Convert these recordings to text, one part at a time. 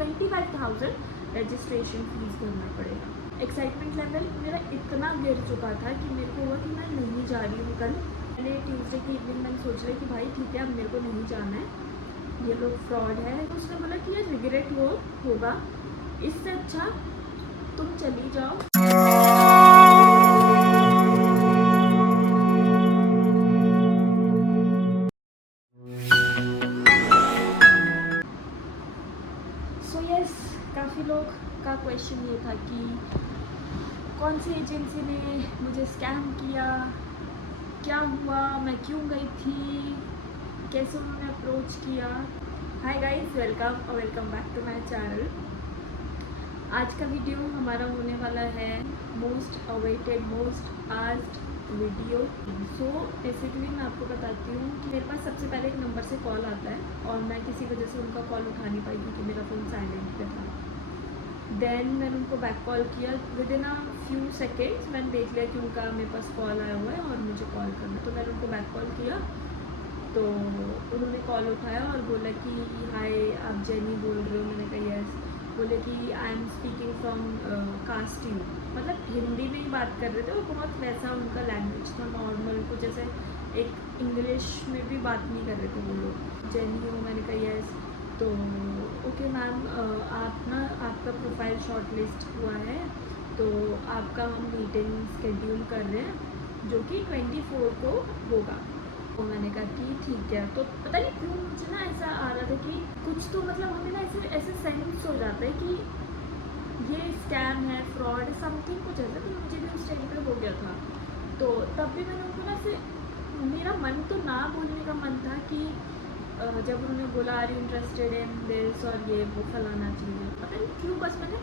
25,000 registration fees भरना पड़ेगा। Excitement level मेरा इतना गिर चुका था कि मेरे को हुआ कि मैं नहीं जा रही हूँ कल। मैंने ट्यूसडे की इवनिंग मैंने सोच लिया कि भाई ठीक है अब मेरे को नहीं जाना है, ये लोग फ्रॉड है। तो उसने बोला कि यार रिग्रेट होगा, इससे अच्छा तुम चली जाओ। सो यस, काफ़ी लोग का क्वेश्चन ये था कि कौन सी एजेंसी ने मुझे स्कैम किया, क्या हुआ, मैं क्यों गई थी, कैसे उन्होंने अप्रोच किया। Hi guys, welcome back to my channel. आज का वीडियो हमारा होने वाला है most awaited, most asked video. So basically मैं आपको बताती हूँ कि मेरे पास सबसे पहले एक नंबर से कॉल आता है और मैं किसी वजह से उनका कॉल उठा नहीं पाई क्योंकि मेरा फ़ोन साइलेंट पे था। देन मैंने उनको बैक कॉल किया, with in a few seconds मैंने देख लिया कि उनका मेरे पास कॉल आया हुआ है और मुझे कॉल करना। तो मैंने उनको बैक कॉल किया तो उन्होंने कॉल उठाया और बोला कि हाय आप जेनी बोल रहे हो। मैंने कहा यस। बोले कि I am speaking from casting, मतलब हिंदी में ही बात कर रहे थे और बहुत वैसा उनका लैंग्वेज था नॉर्मल, कुछ जैसे एक इंग्लिश में भी बात नहीं कर रहे थे वो लोग। जेनी हो? मैंने कहा यस। तो ओके मैम, आप ना आपका प्रोफाइल शॉर्ट लिस्ट हुआ है तो आपका हम मीटिंग स्केड्यूल कर रहे हैं जो कि 24 को होगा। तो मैंने कहा कि ठीक है। तो पता नहीं क्यों मुझे ना ऐसा आ रहा था कि कुछ तो मतलब हमें ना ऐसे सेंस हो जाता है कि ये स्कैम है, फ्रॉड है, समथिंग कुछ ऐसा। तो मुझे भी उस टाइम पे हो गया था। तो तब भी मैंने उनको ना ऐसे, मेरा मन तो ना बोलने का मन था कि जब उन्होंने बोला are you interested in this और ये वो फलाना चीज़, पता नहीं क्यों बस मैंने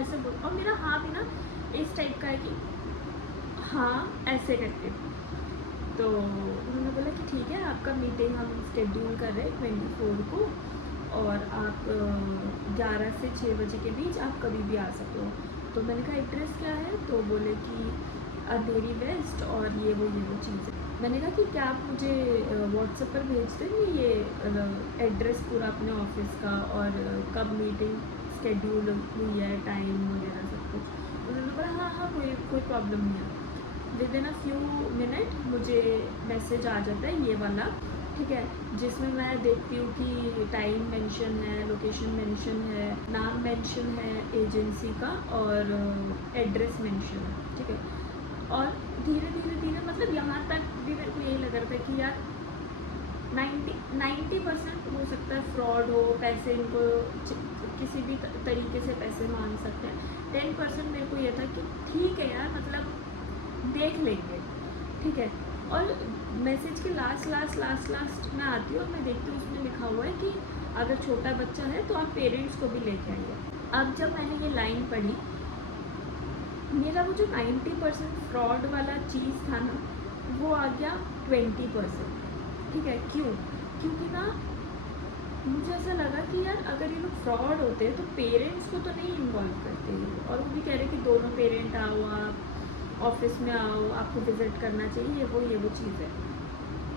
ऐसे बोला। और मेरा हाँ भी ना इस टाइप का है कि हाँ ऐसे करके। तो उन्होंने बोला कि ठीक है आपका मीटिंग हम स्केड्यूल कर रहे हैं 24 को और आप 11 से 6 बजे के बीच आप कभी भी आ सकते हो। तो मैंने कहा एड्रेस क्या है? तो बोले कि अंधेरी वेस्ट और ये वो चीज़ है। मैंने कहा कि क्या आप मुझे व्हाट्सएप पर भेज देंगे ये एड्रेस पूरा अपने ऑफिस का और कब मीटिंग स्केड्यूल हुई है, टाइम वगैरह सब कुछ। उन्होंने बोला हाँ कोई प्रॉब्लम नहीं है। With in a few minute मुझे मैसेज आ जाता है ये वाला, ठीक है, जिसमें मैं देखती हूँ कि टाइम मेंशन है, लोकेशन मेंशन है, नाम मेंशन है एजेंसी का और एड्रेस मेंशन है, ठीक है। और धीरे धीरे मतलब यहाँ तक भी मेरे को यही लग रहा था कि यार 90% हो सकता है फ्रॉड हो, पैसे इनको किसी भी तरीके से पैसे मांग सकते हैं। 10% मेरे को ये था कि ठीक है यार, मतलब देख लेंगे, ठीक है। और मैसेज के लास्ट में आती हूँ और मैं देखती हूँ उसमें लिखा हुआ है कि अगर छोटा बच्चा है तो आप पेरेंट्स को भी लेके आइए। अब जब मैंने ये लाइन पढ़ी, मेरा वो जो 90% फ्रॉड वाला चीज़ था ना वो आ गया 20%, ठीक है। क्योंकि ना मुझे ऐसा लगा कि यार अगर ये लोग फ्रॉड होते हैं तो पेरेंट्स को तो नहीं इन्वॉल्व करते हैं, और वो भी कह रहे कि दोनों पेरेंट आओ, आप ऑफिस में आओ, आपको विज़िट करना चाहिए, ये वो चीज़ है।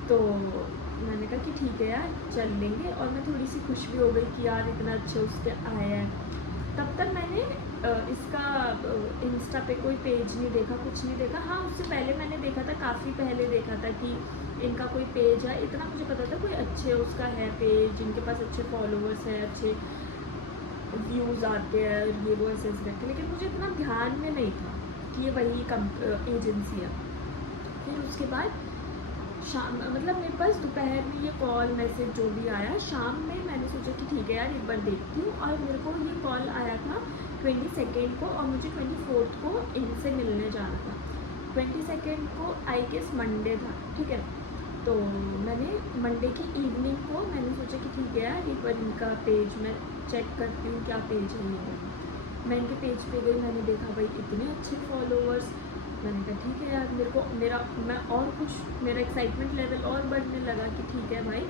तो मैंने कहा कि ठीक है यार चल लेंगे, और मैं थोड़ी सी खुश भी हो गई कि यार इतना अच्छे उसके आए हैं। तब तक मैंने इसका इंस्टा पे कोई पेज नहीं देखा, कुछ नहीं देखा। हाँ उससे पहले मैंने देखा था, काफ़ी पहले देखा था कि इनका कोई पेज है, इतना मुझे पता था कोई अच्छे उसका है पेज, जिनके पास अच्छे फॉलोअर्स हैं, अच्छे व्यूज़ आते हैं, ये वो ऐसे करके। लेकिन मुझे इतना ध्यान में नहीं था कि ये वही एजेंसी है। फिर उसके बाद शाम, मतलब मेरे पास दोपहर में ये कॉल मैसेज जो भी आया, शाम में मैंने सोचा कि ठीक है यार एक बार देखती हूँ। और मेरे को ये कॉल आया था 22 को और मुझे 24 को इनसे मिलने जाना था। 22 को आई गेस मंडे था, ठीक है। तो मैंने मंडे की इवनिंग को मैंने सोचा कि ठीक है यार एक बार इनका पेज मैं चेक करती हूँ क्या पेज है ये। मैं इनके पेज पे गई, मैंने देखा भाई इतने अच्छे फॉलोअर्स। मैंने कहा ठीक है यार, मेरा एक्साइटमेंट लेवल और बढ़ने लगा कि ठीक है भाई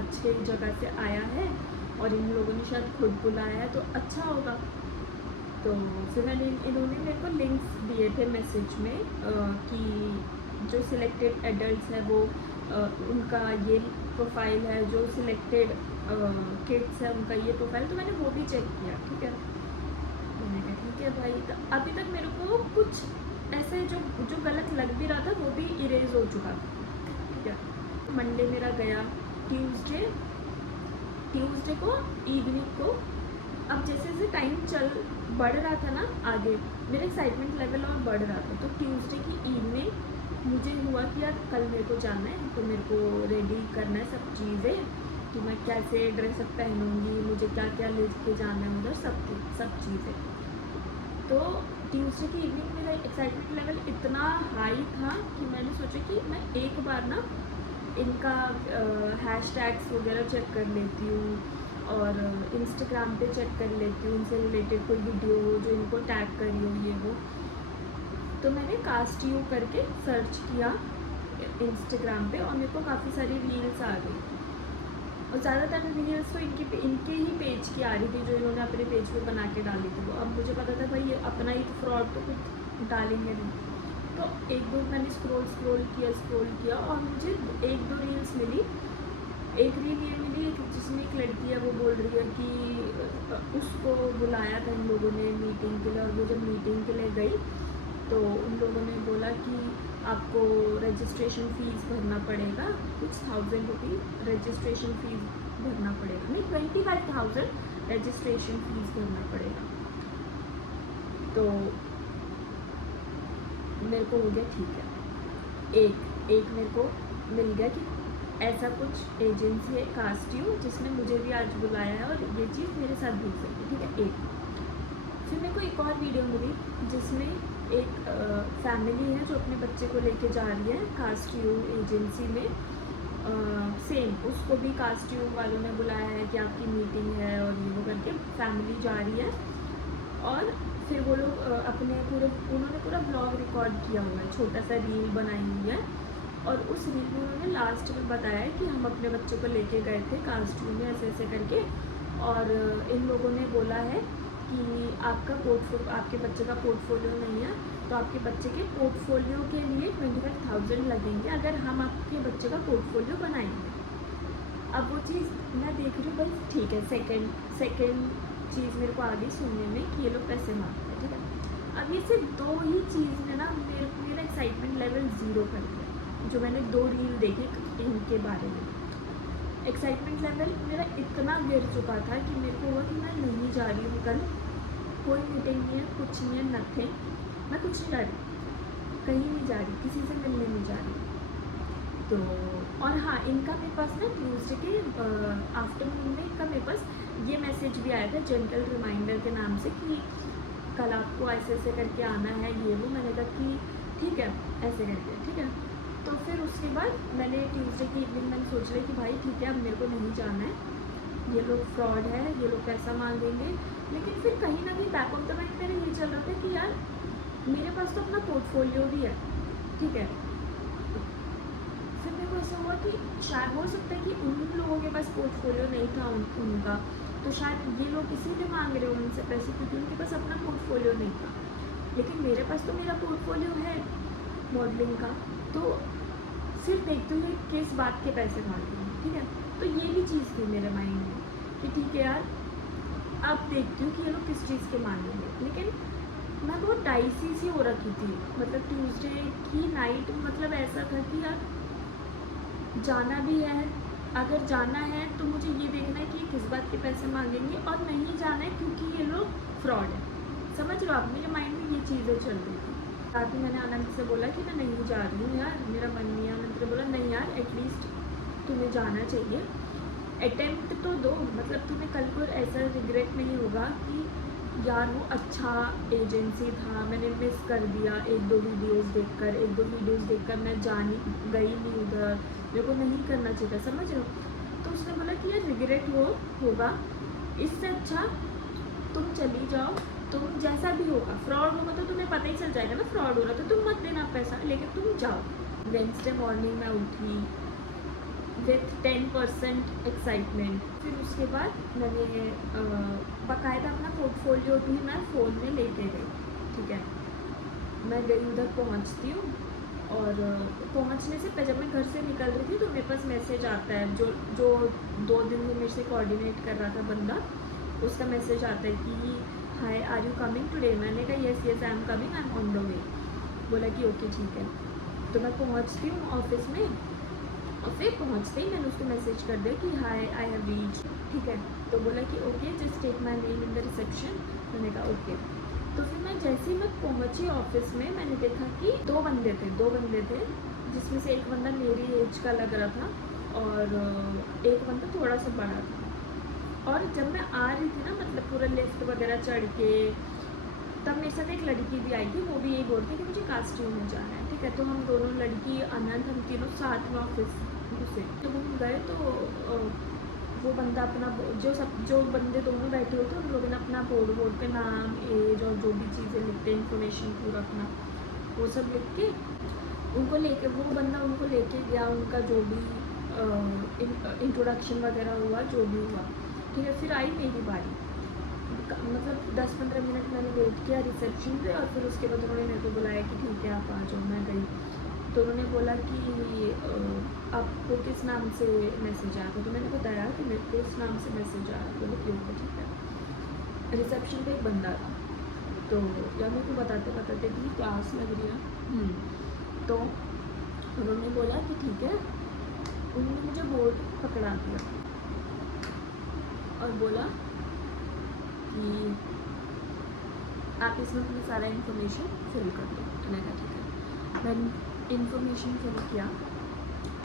अच्छे जगह से आया है और इन लोगों ने शायद खुद बुलाया है तो अच्छा होगा। तो फिर इन्होंने मेरे को लिंक्स दिए थे मैसेज में कि जो सिलेक्टेड एडल्ट्स है वो उनका ये प्रोफाइल है, जो सिलेक्टेड किड्स है उनका ये प्रोफाइल, तो मैंने वो भी चेक किया। ठीक है, मैंने कहा ठीक है भाई, तो अभी तक मेरे को कुछ ऐसे जो जो गलत लग भी रहा था वो भी इरेज हो चुका था। ठीक है, मंडे मेरा गया, ट्यूसडे को इवनिंग को, अब जैसे जैसे टाइम बढ़ रहा था ना आगे, मेरा एक्साइटमेंट लेवल और बढ़ रहा था। तो ट्यूसडे की इवनिंग मुझे हुआ कि यार कल मेरे को जाना है, तो मेरे को रेडी करना है सब चीज़ें कि मैं कैसे ड्रेसअप पहनूंगी, मुझे क्या क्या लेके जाना है उधर, सब चीज़ें। तो ट्यूसडे की इवनिंग मेरा एक्साइटमेंट लेवल इतना हाई था कि मैंने सोचा कि मैं एक बार ना इनका हैशटैग्स वगैरह चेक कर लेती हूँ और इंस्टाग्राम पे चेक कर लेती हूँ, उनसे रिलेटेड कोई वीडियो हो जो इनको टैग करी हो ये वो। तो मैंने कास्ट यू करके सर्च किया इंस्टाग्राम पे और मेरे को काफ़ी सारी रील्स आ गई, और ज़्यादातर रील्स तो इनके ही पेज की आ रही थी जो इन्होंने अपने पेज पे बना के डाली थी। वो अब मुझे पता था भाई ये अपना ही फ्रॉड तो कुछ डालेंगे नहीं। तो एक दो मैंने स्क्रॉल किया और मुझे एक दो रील्स मिली। एक रील ये मिली जिसमें एक लड़की है, वो बोल रही है कि उसको बुलाया था इन लोगों ने मीटिंग के लिए, और वो जब मीटिंग के लिए गई तो उन लोगों ने बोला कि आपको रजिस्ट्रेशन फ़ीस भरना पड़ेगा, कुछ 1000 रुपीज़ रजिस्ट्रेशन फ़ीस भरना पड़ेगा, नहीं 25,000 रजिस्ट्रेशन फ़ीस भरना पड़ेगा। तो मेरे को हो गया ठीक है, एक मेरे को मिल गया कि ऐसा कुछ एजेंसी है कास्ट यू जिसने मुझे भी आज बुलाया है और ये चीज़ मेरे साथ भी हो सकती है। ठीक है, एक फिर मेरे को एक और वीडियो मिली जिसमें एक फैमिली है जो अपने बच्चे को लेके जा रही है कास्ट यू एजेंसी में। सेम उसको भी कास्ट यू वालों ने बुलाया है कि आपकी मीटिंग है और ये वो करके फैमिली जा रही है। और फिर वो लोग उन्होंने पूरा ब्लॉग रिकॉर्ड किया हुआ है, छोटा सा रील बनाई हुई है, और उस रील में उन्होंने लास्ट में बताया है कि हम अपने बच्चों को लेके गए थे कास्ट यू में ऐसे ऐसे करके, और इन लोगों ने बोला है कि आपके बच्चे का पोर्टफोलियो नहीं है, तो आपके बच्चे के पोर्टफोलियो के लिए 25,000 लगेंगे अगर हम आपके बच्चे का पोर्टफोलियो बनाएंगे। अब वो चीज़ मैं देख रही हूँ भाई, ठीक है, सेकेंड चीज़ मेरे को आ गई सुनने में कि ये लोग पैसे मांगते हैं। ठीक है, अब ये सिर्फ दो ही चीज़ में ना मेरा एक्साइटमेंट लेवल ज़ीरो कर दिया। जो मैंने दो रील देखे इनके बारे में, एक्साइटमेंट लेवल मेरा इतना गिर चुका था कि मेरे को हुआ कि मैं नहीं जा रही हूँ कल, कोई मीटिंग नहीं है, कुछ नहीं है, नथिंग, मैं कुछ नहीं जा रही, कहीं नहीं जा रही, किसी से मिलने नहीं जा रही। तो और हाँ, इनका मेरे पास ना ट्यूसडे के आफ्टरनून में इनका मेरे पास ये मैसेज भी आया था जेंटल रिमाइंडर के नाम से कि कल आपको ऐसे ऐसे करके आना है ये वो। मैंने कहा कि ठीक है ऐसे करके, ठीक है। तो फिर उसके बाद मैंने ट्यूसडे की इवनिंग मैंने सोच लिया कि भाई ठीक है अब मेरे को नहीं जाना है, ये लोग फ्रॉड है, ये लोग पैसा मांगेंगे। लेकिन फिर कहीं ना कहीं बैक ऑफ द माइंड मेरा ये चल रहा था कि यार मेरे पास तो अपना पोर्टफोलियो भी है, ठीक है। फिर मेरे को ऐसा हुआ कि शायद हो सकता है कि उन लोगों के पास पोर्टफोलियो नहीं था उनका, तो शायद ये लोग इसीलिए मांग रहे हो उनसे पैसे क्योंकि उनके पास अपना पोर्टफोलियो नहीं था। लेकिन मेरे पास तो मेरा पोर्टफोलियो है मॉडलिंग का, तो सिर्फ देखते हुए किस बात के पैसे मांग रहे हैं, ठीक है। तो ये भी चीज़ थी मेरे माइंड में कि ठीक है यार अब देखती हूँ कि ये लोग किस चीज़ के मांगेंगे। लेकिन मैं बहुत डाइसी सी हो रखी थी, मतलब ट्यूसडे की नाइट, मतलब ऐसा था कि यार जाना भी है, अगर जाना है तो मुझे ये देखना है कि किस बात के पैसे मांगेंगे, और नहीं जाना है क्योंकि ये लोग फ्रॉड है। समझ रहे हो आप, मेरे माइंड में ये चीज़ें चल रही थी। साथ ही मैंने आनंद से बोला कि मैं नहीं जा रही हूँ यार, मेरा मन नहीं है। आनंद ने बोला नहीं यार एटलीस्ट तुम्हें जाना चाहिए, अटेम्प्ट तो दो, मतलब तुम्हें कल को ऐसा रिग्रेट नहीं होगा कि यार वो अच्छा एजेंसी था, मैंने मिस कर दिया एक दो वीडियोस देखकर मैं गई नहीं उधर, मेरे को नहीं करना चाहिए, समझ रहे हो। तो उसने बोला कि यार रिग्रेट होगा, इससे अच्छा तुम चली जाओ, तुम जैसा भी होगा, फ्रॉड होगा तो तुम्हें पता ही चल जाएगा ना फ्रॉड हो रहा, तो तुम मत देना पैसा, लेकिन तुम जाओ। वेडनेसडे मॉर्निंग में उठी विथ 10% एक्साइटमेंट। फिर उसके बाद मैंने बाकायदा अपना पोर्टफोलियो भी मैं फ़ोन में लेके गई, ठीक है। मैं गई उधर पहुंचती हूँ, और पहुंचने से जब मैं घर से निकल रही थी तो मेरे पास मैसेज आता है, जो जो 2 दिन से मेरे से कोऑर्डिनेट कर रहा था बंदा, उसका मैसेज आता है कि हाय आर यू कमिंग टुडे। मैंने कहा yes yes I am coming, I am on the way. बोला कि ओके ठीक है। तो मैं पहुंचती हूँ ऑफिस में और फिर पहुंचते ही मैंने उसको मैसेज कर दिया कि हाय आई हैव रीच, ठीक है। तो बोला कि okay just take my name in the reception. मैंने कहा ओके। तो फिर मैं जैसे ही मैं पहुंची ऑफिस में मैंने देखा कि दो बंदे थे, जिसमें से एक बंदा मेरी एज का लग रहा था और एक बंदा थोड़ा सा बड़ा था। और जब मैं आ रही थी ना, मतलब पूरा लिफ्ट वगैरह चढ़ के, तब मेरे साथ एक लड़की भी आई थी, वो भी यही बोलती कि मुझे कास्ट्यूम में जाना है, ठीक है। तो हम दोनों, लड़की अनंत, हम तीनों साथ में ऑफिस से तो हम गए। तो वो बंदा अपना जो बंदे दोनों बैठे होते उन लोगों ने अपना बोर्ड पे नाम, एज और जो भी चीज़ें लिखते हैं, इन्फॉर्मेशन पूरा अपना वो सब लिख के वो बंदा उनको लेके गया। उनका जो भी इंट्रोडक्शन वगैरह हुआ, जो भी हुआ, ठीक है। फिर आई मेरी बारी, मतलब 10-15 मिनट मैंने वेट किया रिसेप्शन पे और फिर उसके बाद उन्होंने मेरे को बुलाया कि ठीक है आप आ जाओ। मैं गई तो उन्होंने बोला कि आपको किस नाम से मैसेज आया था। तो मैंने बताया कि मेरे को इस नाम से मैसेज आया। बोले क्यों? ठीक है। रिसेप्शन पे एक बंदा था, तो या मेरे को बताते बताते कि क्लास लग रही है। तो उन्होंने बोला कि ठीक है। उन्होंने मुझे बोर्ड पकड़ा दिया और बोला कि आप इसमें अपना सारा इन्फॉर्मेशन फिल कर दो। मैंने कहा ठीक है। मैंने इन्फॉर्मेशन फिल किया।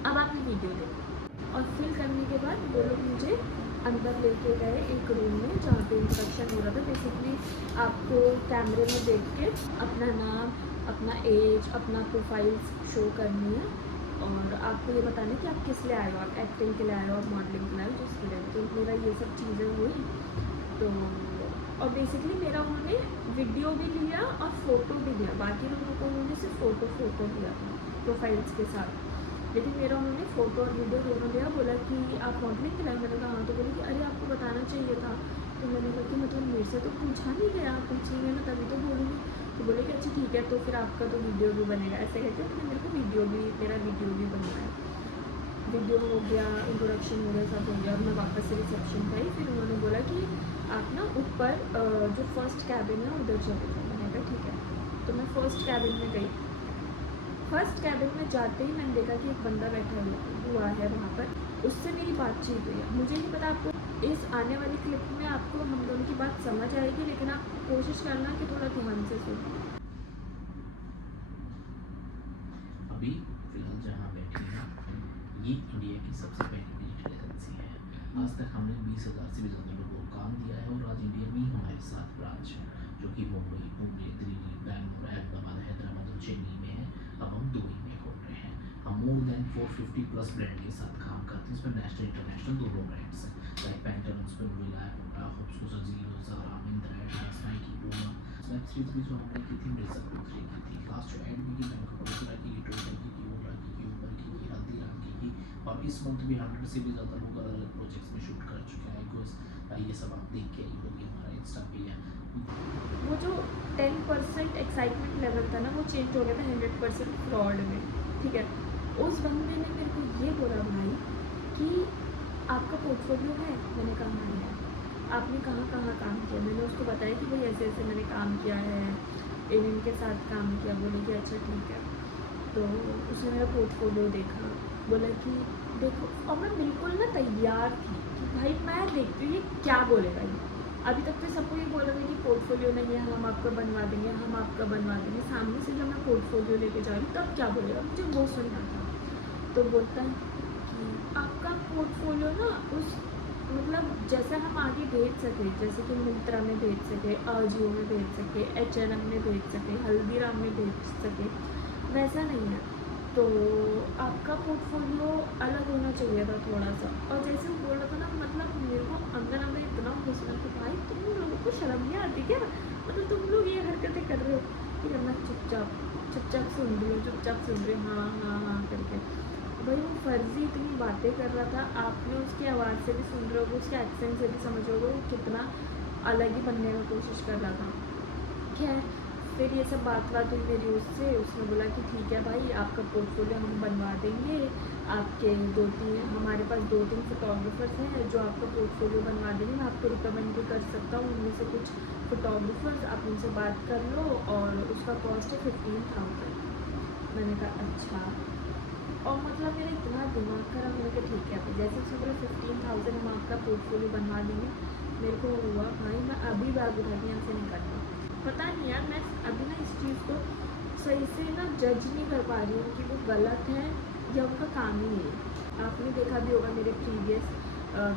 अब आप ये वीडियो देखो। और फिल करने के बाद वो लोग मुझे अंदर लेके गए एक रूम में जहाँ पे इंट्रोडक्शन हो रहा था। बेसिकली आपको कैमरे में देख के अपना नाम, अपना एज, अपना प्रोफाइल्स शो करनी है और आपको ये बताना है कि आप किस लिए आए हो, आप एक्टिंग के लिए आए हो, आप मॉडलिंग के लिए आए हो, जिसके लिए। तो मेरा ये सब चीज़ें हुई। तो और बेसिकली मेरा उन्होंने वीडियो भी लिया और फ़ोटो भी लिया। बाकी लोगों को उन्होंने सिर्फ फ़ोटो लिया था प्रोफाइल्स के साथ, लेकिन मेरा उन्होंने फ़ोटो और वीडियो दोनों लिया। बोला कि आप मॉडलिंग के लिए। मैंने कहा हाँ। तो बोले कि अरे आपको बताना चाहिए था। तो मैंने कहा कि मतलब मेरे से तो पूछा नहीं गया, पूछेंगे ना तभी तो बोलूँगी। तो बोले कि अच्छा ठीक है, तो फिर आपका तो वीडियो भी बनेगा। ऐसे कहते तो मेरे को मेरा वीडियो भी बनना है। वीडियो हो गया, इंट्रोडक्शन हो गया, सब हो गया। और मैं वापस से रिसेप्शन पर आई। फिर उन्होंने बोला कि आप ना ऊपर जो फर्स्ट कैबिन है उधर चले जाओ। मैंने कहा ठीक है। तो मैं फर्स्ट कैबिन में गई। फर्स्ट कैबिन में जाते ही मैंने देखा कि एक बंदा बैठा हुआ है वहाँ पर। उससे मेरी बातचीत हुई है। मुझे नहीं पता आपको इस आने वाली क्लिप में आपको हम दोनों की बात समझ आएगी, लेकिन आप कोशिश करना कि थोड़ा ध्यान से सुनो। अभी फिलहाल जहाँ बैठी हैं ये इंडिया की सबसे पहली डिजिटल एजेंसी है। आज तक हमने 20,000 से भी ज़्यादा लोगों को काम दिया है और आज इंडिया में ही हमारे 7 ब्रांच हैं, जो कि मुंबई, पुणे, दिल्ली, बैंगलोर, अहमदाबाद, हैदराबाद और चेन्नई में है। अब हम दुबई में खोल रहे हैं। हम मोर देन 450 प्लस ब्रांड के साथ काम करते हैं। इसमें नेशनल इंटरनेशनल दोनों ब्रांड्स हैं, लाइक पैंटालून्स पे reliable, hopes, zero, Zara, Myntra, Adidas, Nike, Puma. Web series भी जो हमने की थी मिर्ज़ा कोथरी की थी। लास्ट जो एड भी की मैंने कपूर की, टोटल की, ओला की, ऊपर की, हल्दीराम की। और इस मंथ भी 100 से भी ज़्यादा लोग अलग अलग प्रोजेक्ट्स में शूट कर चुके हैं। ये सब आप देख के आई होगी हमारा इंस्टा पे है। वो जो 10% एक्साइटमेंट लेवल था ना, वो चेंज हो गया था 100% फ्रॉड में, ठीक है। उस बंदे ने मेरे को ये बोला भाई कि आपका पोर्टफोलियो है। मैंने कहा हाँ है। आपने कहाँ कहाँ काम किया? मैंने उसको बताया कि भाई ऐसे ऐसे मैंने काम किया है, इनके साथ काम किया। बोले कि अच्छा ठीक है। तो उसने मेरा पोर्टफोलियो देखा, बोला कि देखो। और मैं बिल्कुल ना तैयार थी कि भाई मैं देखती हूँ ये क्या बोलेगा ये। अभी तक तो सबको ये बोल रहे थे कि पोर्टफोलियो नहीं है, हम आपका बनवा देंगे, हम आपका बनवा देंगे। सामने से जब मैं पोर्टफोलियो लेके जा रही हूँ तब क्या बोलेगा, मुझे वो सुनना था। तो बोलता है कि आपका पोर्टफोलियो ना उस मतलब जैसा हम आगे भेज सके, जैसे कि मिंत्रा में भेज सके, अजियो में भेज सके, H&M में भेज सके, हल्दीराम में भेज सके, वैसा नहीं है। तो आपका पोर्टफोलियो अलग होना चाहिए था थोड़ा सा। और जैसे वो बोल रहा था ना, मतलब मेरे को अंदर अंदर इतना घुसना कि भाई तुम लोगों को शर्म नहीं आती क्या? मतलब तुम लोग ये हरकतें कर रहे हो। ठीक है, मैं चुपचाप सुन रही हूँ, हाँ हाँ हाँ करके। भाई वो फर्जी इतनी बातें कर रहा था। आपने उसकी आवाज़ से भी सुन रहे हो, उसके एक्सेंट से भी समझ रहे हो वो कितना अलग ही बनने की कोशिश कर रहा था। खैर फिर ये सब बात हुई मेरी उससे, उसने बोला कि ठीक है भाई आपका पोर्टफोलियो हम बनवा देंगे, आपके हमारे पास 2-3 फोटोग्राफर्स हैं जो आपका पोर्टफोलियो बनवा देंगे, मैं आपको रिकमेंड भी कर सकता हूँ उनमें से कुछ फोटोग्राफर्स, आप उनसे बात कर लो और उसका कॉस्ट है 15,000। मैंने कहा अच्छा, और मतलब मेरा इतना दिमाग खराब, मैंने कहा ठीक है, जैसे उसने बोला 15,000 हम आपका पोर्टफोलियो बनवा देंगे, मेरे को हुआ भाई मैं अभी बैग उठा के यहाँ से निकलना। पता नहीं यार, मैं अभी ना इस चीज़ को सही से ना जज नहीं कर पा रही हूँ कि वो गलत है या उनका काम ही है। आपने देखा भी होगा मेरे प्रीवियस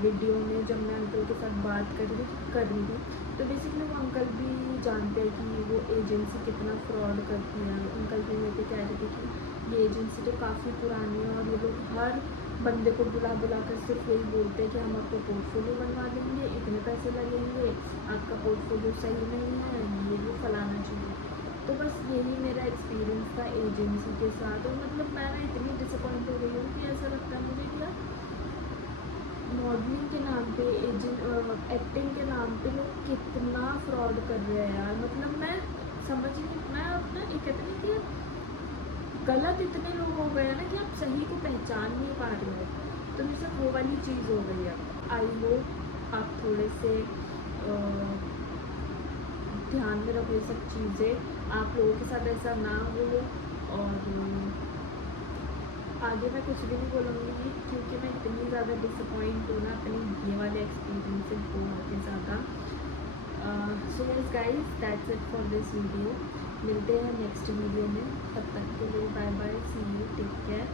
वीडियो में जब मैं अंकल के साथ बात कर रही थी, तो बेसिकली वो अंकल भी जानते हैं कि वो एजेंसी कितना फ्रॉड करती है। अंकल भी मेरे को कह रहे थे कि ये एजेंसी तो काफ़ी पुरानी है और ये लोग हर बंदे को बुला कर सिर्फ यही बोलते हैं कि हम आपको पोर्टफोलियो बनवा देंगे, इतने पैसे लगेंगे, आपका पोर्टफोलियो सही नहीं है, ये वो फलाना चाहिए। तो बस यही मेरा एक्सपीरियंस था एजेंसी के साथ, और मतलब मैं ना इतनी डिसअपॉइंट हो गई हूँ कि ऐसा लगता है मुझे कि यार मॉडलिंग के नाम पे, एक्टिंग के नाम पे लोग कितना फ्रॉड कर रहे हैं यार। मतलब मैं समझ नहीं, मैं अपना एक कहते नहीं कि गलत इतने लोग हो गए हैं ना कि आप सही को पहचान नहीं पा रहे हो, तो मेरे साथ वो वाली चीज़ हो गई है। आई होप आप थोड़े से ध्यान में रखो ये सब चीज़ें, आप लोगों के साथ ऐसा ना हो। और आगे मैं कुछ भी नहीं बोलूँगी क्योंकि मैं इतनी ज़्यादा डिसअपॉइंट हूँ ना अपने ये वाले एक्सपीरियंस से बहुत ही ज़्यादा। So yes guys, that's it for this video. मिलते हैं नेक्स्ट वीडियो में, तब तक के लिए bye bye, see you, take care.